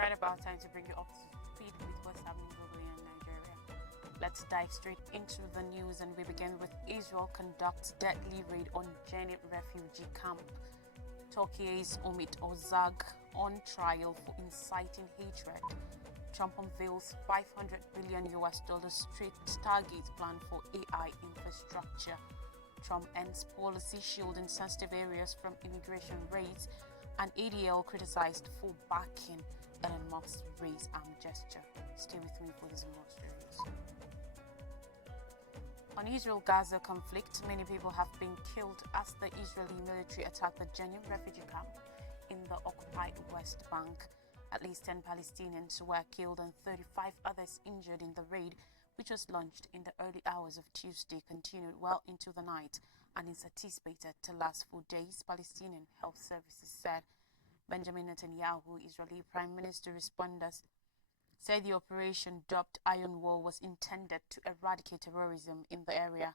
right about time to bring you up to speed with what's happening globally in Nigeria. Let's dive straight into the news, and we begin with Israel conducts deadly raid on Jenin refugee camp. Turkey's Omid Ozag on trial for inciting hatred. Trump unveils $500 billion straight target plan for AI infrastructure. Trump ends policy shielding sensitive areas from immigration raids, and ADL criticized for backing Elon Musk's raise arm gesture. Stay with me for these more stories. On Israel-Gaza conflict, many people have been killed as the Israeli military attacked the Jenin refugee camp in the occupied West Bank. At least 10 Palestinians were killed and 35 others injured in the raid, which was launched in the early hours of Tuesday, continued well into the night, and is anticipated to last for days, Palestinian health services said. Benjamin Netanyahu, Israeli Prime Minister, responders said the operation, dubbed Iron Wall, was intended to eradicate terrorism in the area.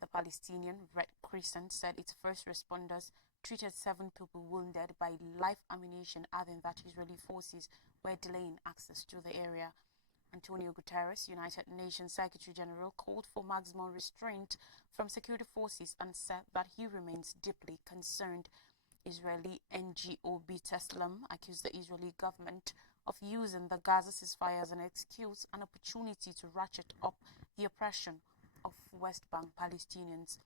The Palestinian Red Crescent said its first responders treated 7 people wounded by live ammunition, adding that Israeli forces were delaying access to the area. Antonio Guterres, United Nations Secretary General, called for maximum restraint from security forces and said that he remains deeply concerned. Israeli NGO B'Tselem accused the Israeli government of using the Gaza ceasefire as an excuse and opportunity to ratchet up the oppression of West Bank Palestinians.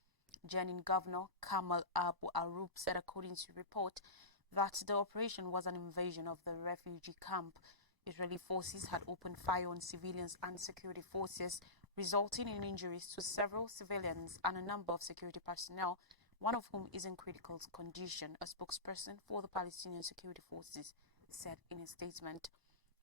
Jenin Governor Kamal Abu Arub said, according to report, that the operation was an invasion of the refugee camp. Israeli forces had opened fire on civilians and security forces, resulting in injuries to several civilians and a number of security personnel, one of whom is in critical condition, a spokesperson for the Palestinian Security Forces said in a statement.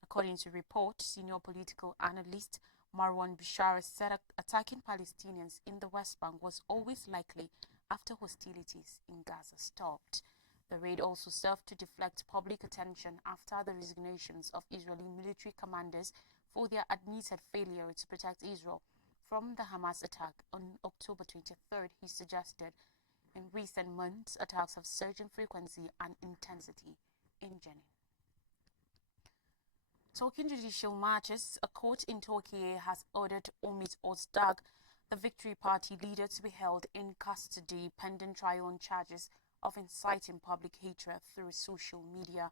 According to report, senior political analyst Marwan Bishara said attacking Palestinians in the West Bank was always likely after hostilities in Gaza stopped. The raid also served to deflect public attention after the resignations of Israeli military commanders for their admitted failure to protect Israel from the Hamas attack on October 23rd, he suggested. In recent months, attacks have surged in frequency and intensity in Jenin. Talking judicial matches, a court in Turkey has ordered Omid Ozdag, the Victory Party leader, to be held in custody pending trial on charges of inciting public hatred through social media.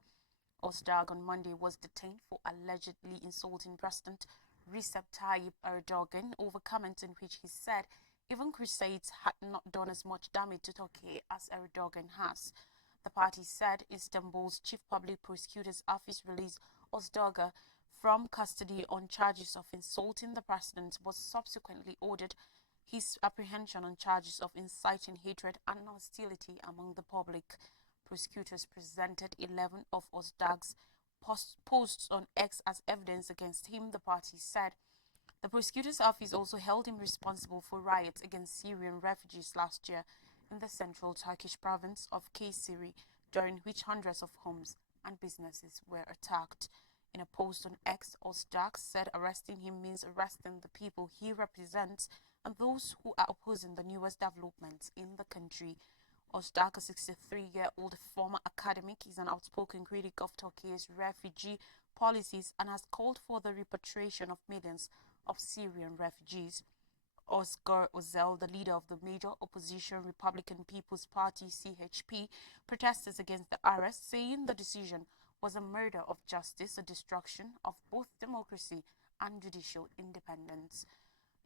Ozdag on Monday was detained for allegedly insulting President Recep Tayyip Erdogan over comments in which he said even crusades had not done as much damage to Turkey as Erdogan has. The party said Istanbul's chief public prosecutor's office released Ozdag from custody on charges of insulting the president, but subsequently ordered his apprehension on charges of inciting hatred and hostility among the public. Prosecutors presented 11 of Ozdag's posts on X as evidence against him, the party said. The prosecutor's office also held him responsible for riots against Syrian refugees last year in the central Turkish province of Kayseri, during which hundreds of homes and businesses were attacked. In a post on X, Ozdag said arresting him means arresting the people he represents and those who are opposing the newest developments in the country. Ozdag, a 63-year-old former academic, is an outspoken critic of Turkey's refugee policies and has called for the repatriation of millions of Syrian refugees. Özgür Özel, the leader of the major opposition Republican People's Party (CHP), protested against the arrest, saying the decision was a murder of justice, a destruction of both democracy and judicial independence.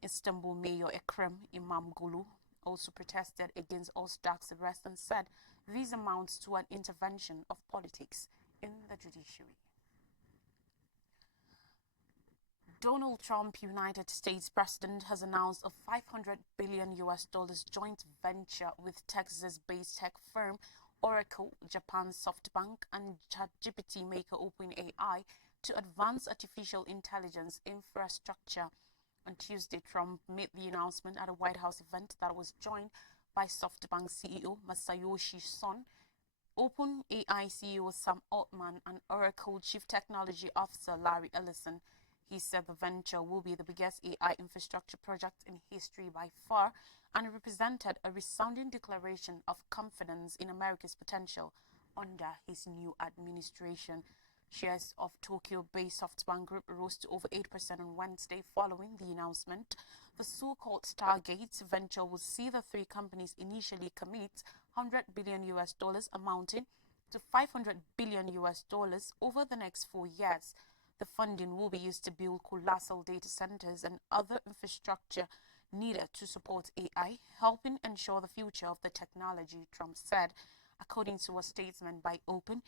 Istanbul Mayor Ekrem İmamoğlu also protested against Ozdag's arrest and said this amounts to an intervention of politics in the judiciary. Donald Trump, United States President, has announced a $500 billion joint venture with Texas-based tech firm Oracle, Japan's SoftBank, and ChatGPT maker OpenAI to advance artificial intelligence infrastructure. On Tuesday, Trump made the announcement at a White House event that was joined by SoftBank CEO Masayoshi Son, OpenAI CEO Sam Altman, and Oracle Chief Technology Officer Larry Ellison. He said the venture will be the biggest AI infrastructure project in history by far and represented a resounding declaration of confidence in America's potential under his new administration. Shares of Tokyo-based SoftBank Group rose to over 8% on Wednesday following the announcement. The so-called Stargate venture will see the three companies initially commit $100 billion amounting to $500 billion over the next 4 years. The funding will be used to build colossal data centers and other infrastructure needed to support AI, helping ensure the future of the technology, Trump said. According to a statement by OpenAI,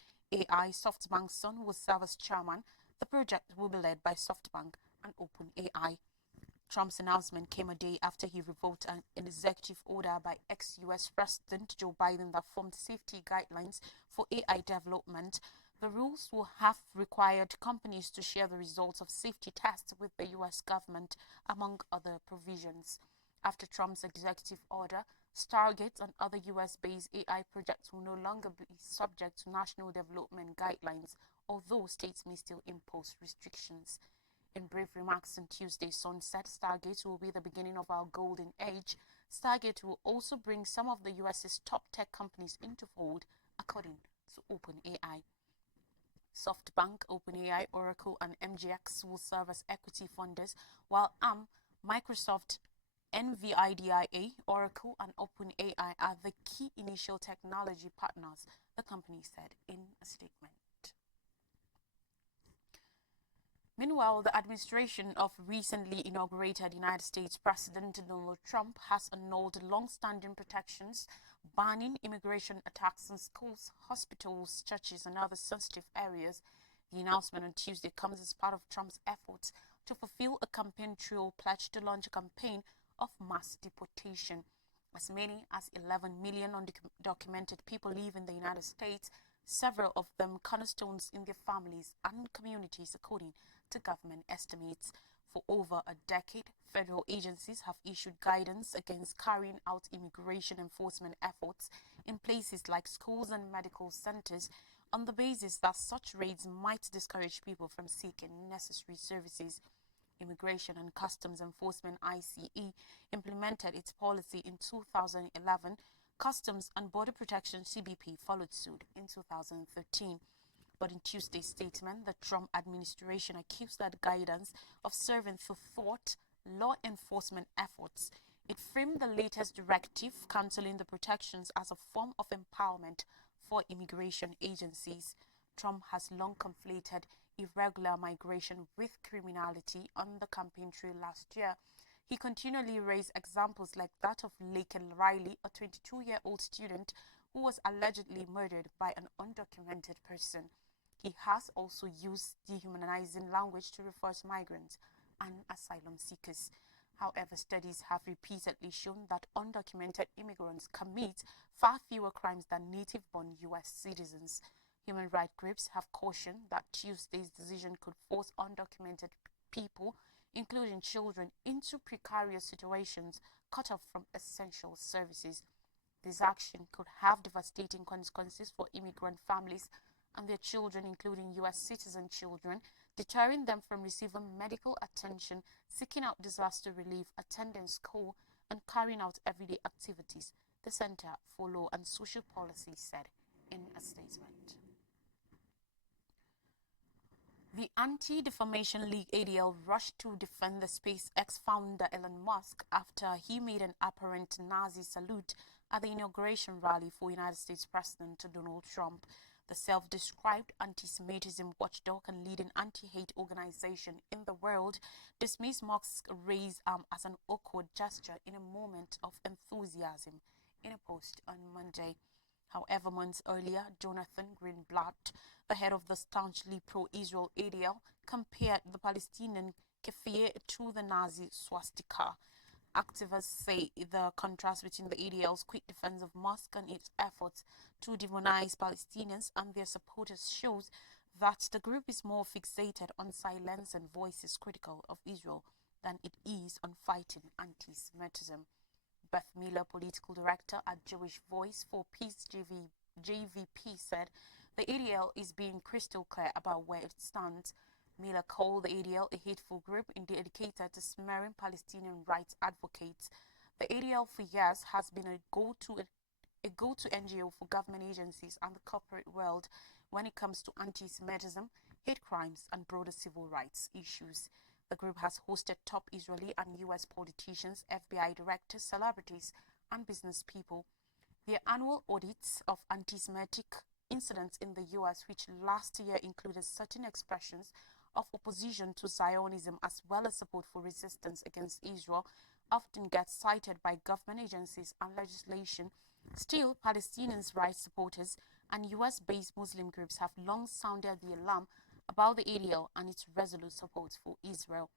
SoftBank's son will serve as chairman. The project will be led by SoftBank and OpenAI. Trump's announcement came a day after he revoked an executive order by ex-US President Joe Biden that formed safety guidelines for AI development. The rules will have required companies to share the results of safety tests with the US government, among other provisions. After Trump's executive order, Stargate and other US-based AI projects will no longer be subject to national development guidelines, although states may still impose restrictions. In brief remarks on Tuesday, Son said Stargate will be the beginning of our golden age. Stargate will also bring some of the US's top tech companies into fold, according to OpenAI. SoftBank, OpenAI, Oracle, and MGX will serve as equity funders, while Microsoft, NVIDIA, Oracle, and OpenAI are the key initial technology partners, the company said in a statement. Meanwhile, the administration of recently inaugurated United States President Donald Trump has annulled long-standing protections banning immigration attacks on schools, hospitals, churches, and other sensitive areas. The announcement on Tuesday comes as part of Trump's efforts to fulfill a campaign trail pledge to launch a campaign of mass deportation. As many as 11 million undocumented people live in the United States, several of them cornerstones in their families and communities, according to government estimates. For over a decade, federal agencies have issued guidance against carrying out immigration enforcement efforts in places like schools and medical centers on the basis that such raids might discourage people from seeking necessary services. Immigration and Customs Enforcement (ICE) implemented its policy in 2011. Customs and Border Protection (CBP) followed suit in 2013. But in Tuesday's statement, the Trump administration accused that guidance of serving to thwart law enforcement efforts. It framed the latest directive canceling the protections as a form of empowerment for immigration agencies. Trump has long conflated irregular migration with criminality on the campaign trail last year. He continually raised examples like that of Laken Riley, a 22-year-old student who was allegedly murdered by an undocumented person. He has also used dehumanizing language to refer to migrants and asylum seekers. However, studies have repeatedly shown that undocumented immigrants commit far fewer crimes than native-born U.S. citizens. Human rights groups have cautioned that Tuesday's decision could force undocumented people, including children, into precarious situations cut off from essential services. This action could have devastating consequences for immigrant families and their children, including U.S. citizen children, deterring them from receiving medical attention, seeking out disaster relief, attending school, and carrying out everyday activities, the Center for Law and Social Policy said in a statement. The Anti-Defamation League (ADL) rushed to defend the SpaceX founder Elon Musk after he made an apparent Nazi salute at the inauguration rally for United States President Donald Trump. The self-described anti-Semitism watchdog and leading anti-hate organization in the world dismissed Musk's raised arm as an awkward gesture in a moment of enthusiasm in a post on Monday. However, months earlier, Jonathan Greenblatt, the head of the staunchly pro-Israel ADL, compared the Palestinian keffiyeh to the Nazi swastika. Activists say the contrast between the ADL's quick defense of Musk and its efforts to demonize Palestinians and their supporters shows that the group is more fixated on silence and voices critical of Israel than it is on fighting anti-Semitism. Beth Miller, political director at Jewish Voice for Peace JVP, said the ADL is being crystal clear about where it stands. Miller called the ADL a hateful group dedicated to smearing Palestinian rights advocates. The ADL for years has been a go-to NGO for government agencies and the corporate world when it comes to anti-Semitism. hate crimes, and broader civil rights issues. The group has hosted top Israeli and U.S. politicians, FBI directors, celebrities, and business people. Their annual audits of anti-Semitic incidents in the U.S., which last year included certain expressions of opposition to Zionism as well as support for resistance against Israel, often gets cited by government agencies and legislation. Still, Palestinians' rights supporters and U.S.-based Muslim groups have long sounded the alarm about the ADL and its resolute support for Israel.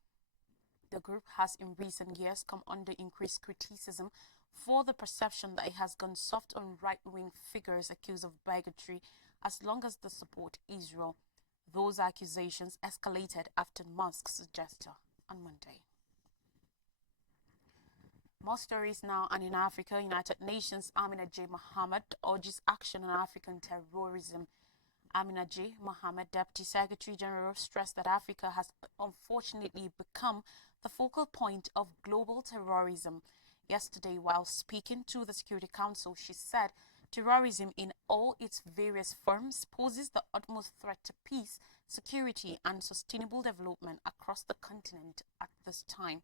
The group has in recent years come under increased criticism for the perception that it has gone soft on right-wing figures accused of bigotry as long as they support Israel. Those accusations escalated after Musk's gesture on Monday. More stories now, and in Africa, United Nations Amina J. Mohammed urges action on African terrorism. Amina J. Mohammed, Deputy Secretary General, stressed that Africa has unfortunately become the focal point of global terrorism. Yesterday, while speaking to the Security Council, she said terrorism in all its various forms poses the utmost threat to peace, security, and sustainable development across the continent at this time.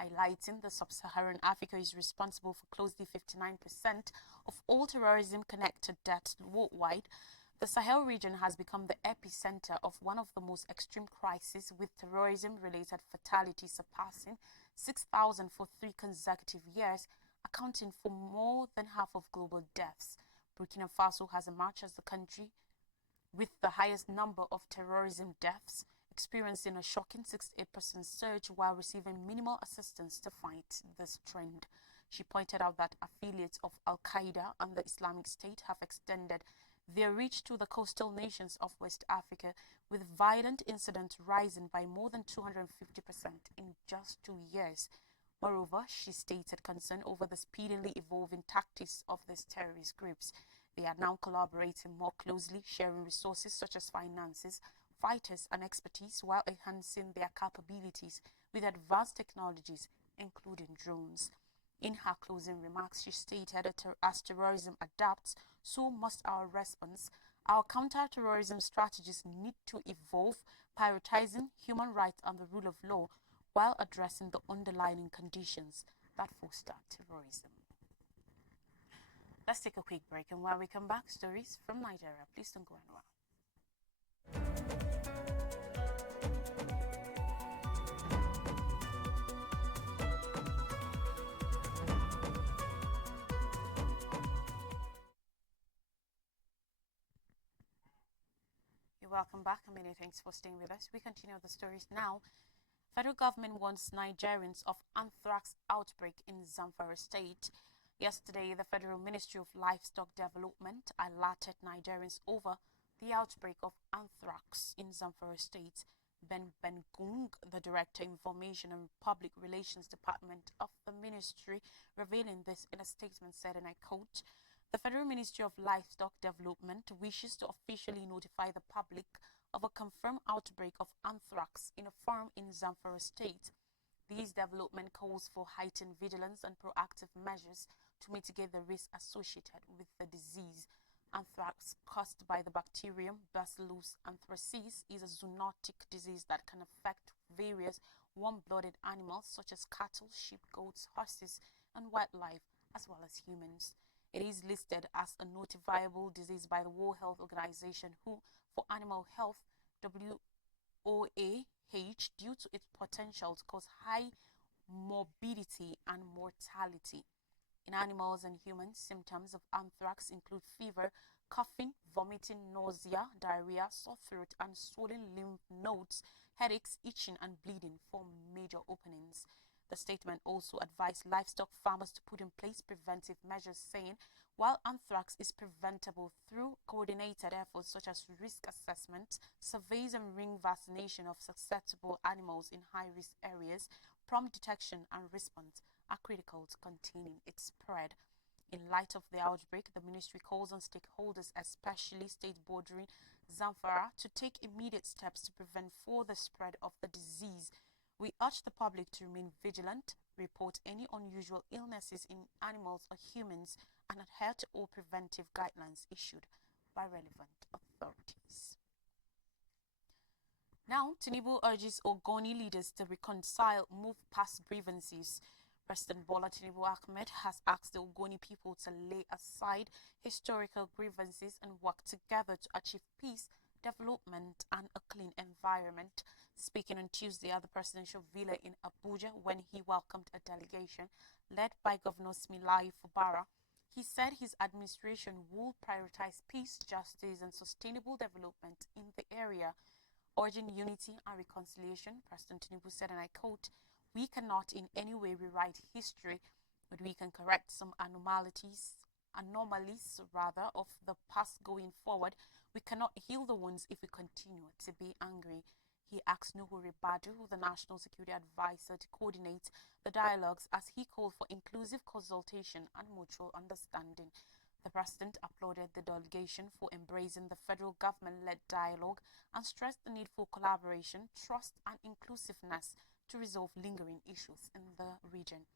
Highlighting that sub-Saharan Africa is responsible for closely 59% of all terrorism-connected deaths worldwide, the Sahel region has become the epicenter of one of the most extreme crises, with terrorism-related fatalities surpassing 6,000 for 3 consecutive years, accounting for more than half of global deaths. Burkina Faso has emerged as the country with the highest number of terrorism deaths, experiencing a shocking 68% surge while receiving minimal assistance to fight this trend. She pointed out that affiliates of Al-Qaeda and the Islamic State have extended their reach to the coastal nations of West Africa, with violent incidents rising by more than 250% in just 2 years. Moreover, she stated concern over the speedily evolving tactics of these terrorist groups. They are now collaborating more closely, sharing resources such as finances, fighters, and expertise, while enhancing their capabilities with advanced technologies, including drones. In her closing remarks, she stated that as terrorism adapts, so must our response. Our counter-terrorism strategies need to evolve, prioritizing human rights and the rule of law while addressing the underlying conditions that foster terrorism. Let's take a quick break, and when we come back, stories from Nigeria. Please don't go anywhere. Welcome back. Many thanks for staying with us. We continue the stories now. Federal government warns Nigerians of anthrax outbreak in Zamfara State. Yesterday, the Federal Ministry of Livestock Development alerted Nigerians over the outbreak of anthrax in Zamfara State. Ben Bengung, the Director Information and Public Relations Department of the Ministry, revealing this in a statement, said, and I quote, "The Federal Ministry of Livestock Development wishes to officially notify the public of a confirmed outbreak of anthrax in a farm in Zamfara State. This development calls for heightened vigilance and proactive measures to mitigate the risk associated with the disease. Anthrax, caused by the bacterium Bacillus anthracis, is a zoonotic disease that can affect various warm-blooded animals such as cattle, sheep, goats, horses, and wildlife, as well as humans. It is listed as a notifiable disease by the World Health Organization, WHO, for Animal Health, WOAH, due to its potential to cause high morbidity and mortality. In animals and humans, symptoms of anthrax include fever, coughing, vomiting, nausea, diarrhea, sore throat, and swollen lymph nodes, headaches, itching, and bleeding from major openings. The statement also advised livestock farmers to put in place preventive measures, saying, while anthrax is preventable through coordinated efforts such as risk assessment, surveys, and ring vaccination of susceptible animals in high-risk areas, prompt detection and response are critical to containing its spread. In light of the outbreak, the ministry calls on stakeholders, especially state bordering Zamfara, to take immediate steps to prevent further spread of the disease. We urge the public to remain vigilant, report any unusual illnesses in animals or humans, and adhere to all preventive guidelines issued by relevant authorities. Now, Tinubu urges Ogoni leaders to reconcile, move past grievances. President Bola Tinubu Ahmed has asked the Ogoni people to lay aside historical grievances and work together to achieve peace, development, and a clean environment. Speaking on Tuesday at the presidential villa in Abuja when he welcomed a delegation led by Governor Similayo Fubara, he said his administration will prioritize peace, justice, and sustainable development in the area. Urging unity and reconciliation, President Tinubu said, and I quote, "We cannot in any way rewrite history, but we can correct some anomalies rather, of the past going forward. We cannot heal the wounds if we continue to be angry." He asked Nuhu Ribadu, the National Security Advisor, to coordinate the dialogues as he called for inclusive consultation and mutual understanding. The president applauded the delegation for embracing the federal government-led dialogue and stressed the need for collaboration, trust, and inclusiveness to resolve lingering issues in the region.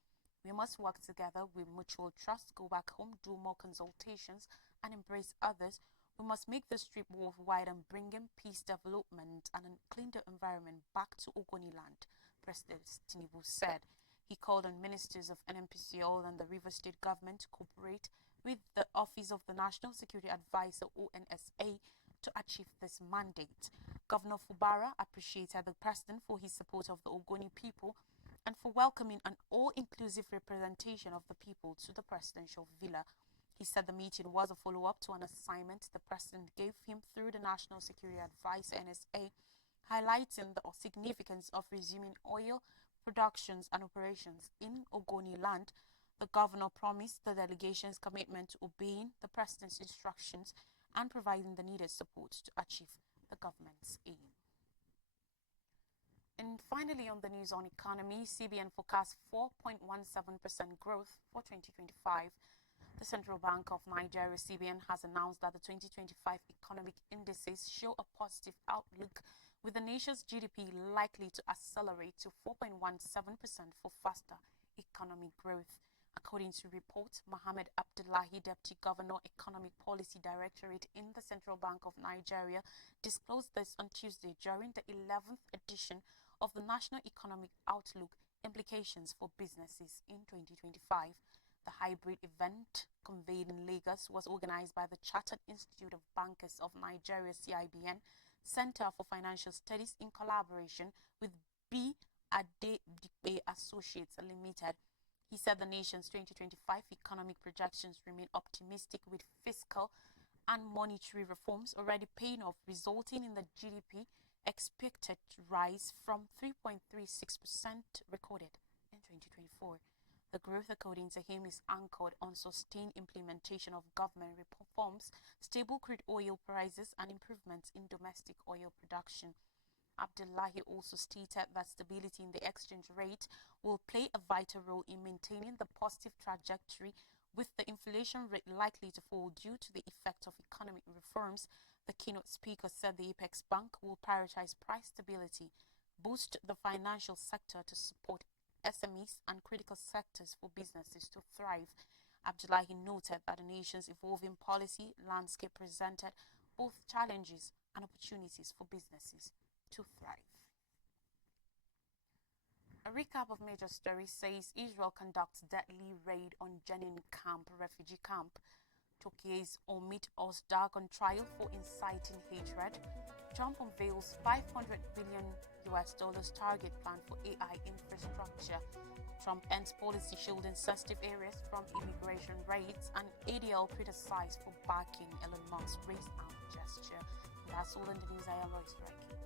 "We must work together with mutual trust, go back home, do more consultations, and embrace others. We must make the street worldwide and bring in peace, development, and a cleaner environment back to Ogoni land," President Tinubu said. He called on ministers of NNPCL and the River State government to cooperate with the Office of the National Security Advisor (ONSA) to achieve this mandate. Governor Fubara appreciated the president for his support of the Ogoni people and for welcoming an all-inclusive representation of the people to the presidential villa. He said the meeting was a follow-up to an assignment the president gave him through the National Security Advisor (NSA), highlighting the significance of resuming oil productions and operations in Ogoni land. The governor promised the delegation's commitment to obeying the president's instructions and providing the needed support to achieve the government's aim. And finally, on the news on economy, CBN forecasts 4.17% growth for 2025. The Central Bank of Nigeria, CBN, has announced that the 2025 economic indices show a positive outlook, with the nation's GDP likely to accelerate to 4.17% for faster economic growth. According to report, Mohammed Abdullahi, Deputy Governor, Economic Policy Directorate in the Central Bank of Nigeria, disclosed this on Tuesday during the 11th edition of the National Economic Outlook: Implications for Businesses in 2025. The hybrid event, convened in Lagos, was organized by the Chartered Institute of Bankers of Nigeria (CIBN) Center for Financial Studies in collaboration with B. Adedipe Associates Limited. He said the nation's 2025 economic projections remain optimistic, with fiscal and monetary reforms already paying off, resulting in the GDP expected to rise from 3.36% recorded in 2024. The growth, according to him, is anchored on sustained implementation of government reforms, stable crude oil prices, and improvements in domestic oil production. Abdullahi also stated that stability in the exchange rate will play a vital role in maintaining the positive trajectory, with the inflation rate likely to fall due to the effect of economic reforms. The keynote speaker said the Apex Bank will prioritize price stability, boost the financial sector to support SMEs and critical sectors for businesses to thrive. Abdullahi noted that the nation's evolving policy landscape presented both challenges and opportunities for businesses to thrive. A recap of major stories says Israel conducts deadly raid on Jenin refugee camp. Turkey's Omid Ozdag on trial for inciting hatred. Trump unveils $500 billion target plan for AI infrastructure. Trump ends policy shielding sensitive areas from immigration raids, and ADL criticized for backing Elon Musk's race out gesture. That's all in the news. I am Lois Frank.